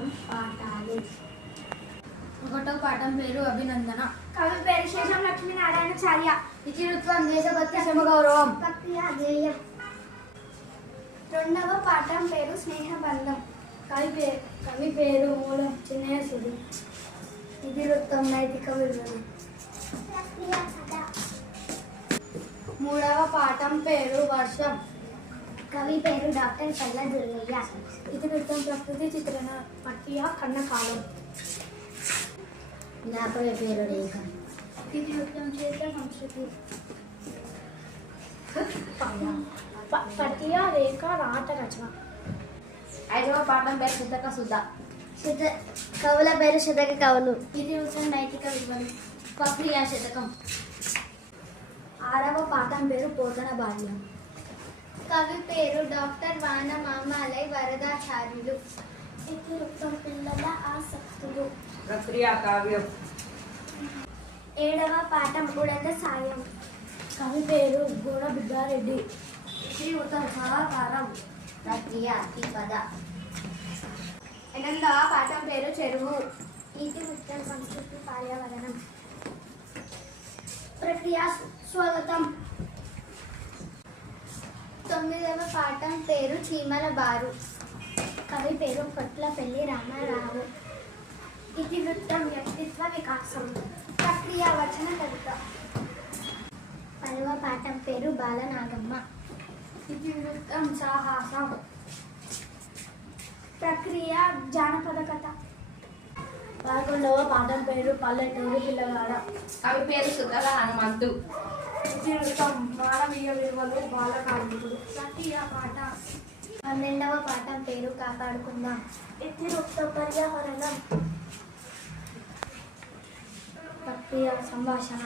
భాగం పాఠాలు. ఒకటో పాఠం పేరు అభినందన. కవి పేరు శేషం లక్ష్మీనారాయణాచార్య. ఇతివృత్తం, దేశభక్తి, శ్రమగౌరవం. ప్రక్రియాధ్యేయం. రెండవ పాఠం పేరు స్నేహబంధం. కవి పేరు మూలం చిన్నేసుడు. ఇతివృత్తం, నైతిక విలువలు. మూడవ పాఠం పేరు వర్షం. కవి పేరు డాక్టర్ పల్ల దుర్గయ్య. ఇతివృత్తం, ప్రకృతి చిత్రణ. పట్టియ కన్నకాలం. కవి పేరు రేఖ. ఇతివృత్తం, చరిత్ర, సంస్కృతి. పట్టియ రేఖ, రాత రచన. ఐదవ పాఠం పేరు శతక సుధ. కవుల పేరు శతక కవులు. ఇతివృత్తం, నైతిక విలువలు. ప్రక్రియా శతకం. ఆరవ పాఠం పేరు పోతన బాల్యం. కవి పేరు డాక్టర్ వాన మామాలై వరదాచార్యులు. ఇతివృత్తం, పిల్లల ఆసక్తులు. ప్రక్రియా కావ్యం. ఏడవ పాఠం ఉడత సాయం. కవి పేరు గోడ బిద్దారెడ్డి. ఇతివృత్తం, సహకారం. ప్రక్రియ అతిపద. ఎనిమిదవ పాఠం పేరు చెరువు. ఇతివృత్తం, సంస్కృతి, పర్యావరణం. ప్రక్రియ స్వాగతం. తొమ్మిదవ పాఠం పేరు చీమల బారు. కవి పేరు కొట్లపల్లి రామారావు. ఇతివృత్తం, వ్యక్తిత్వ వికాసం. ప్రక్రియ వచన కవిత. 10వ పాఠం పేరు బాలనాగమ్మ. ఇతివృత్తం, సాహసం. ప్రక్రియ జానపద కథ. 11వ పాఠం పేరు పల్లెటూరు పిల్లగాడ. కవి పేరు సుతల హనుమంతు. ఇతివృత్తం, మానవీయ విలువలు, బాల కార్మికుడు. ప్రక్రియ పాట. 12వ పాఠం పేరు కాపాడుకుందాం. ఇతివృత్తం, పర్యావరణం. ప్రక్రియ సంభాషణ.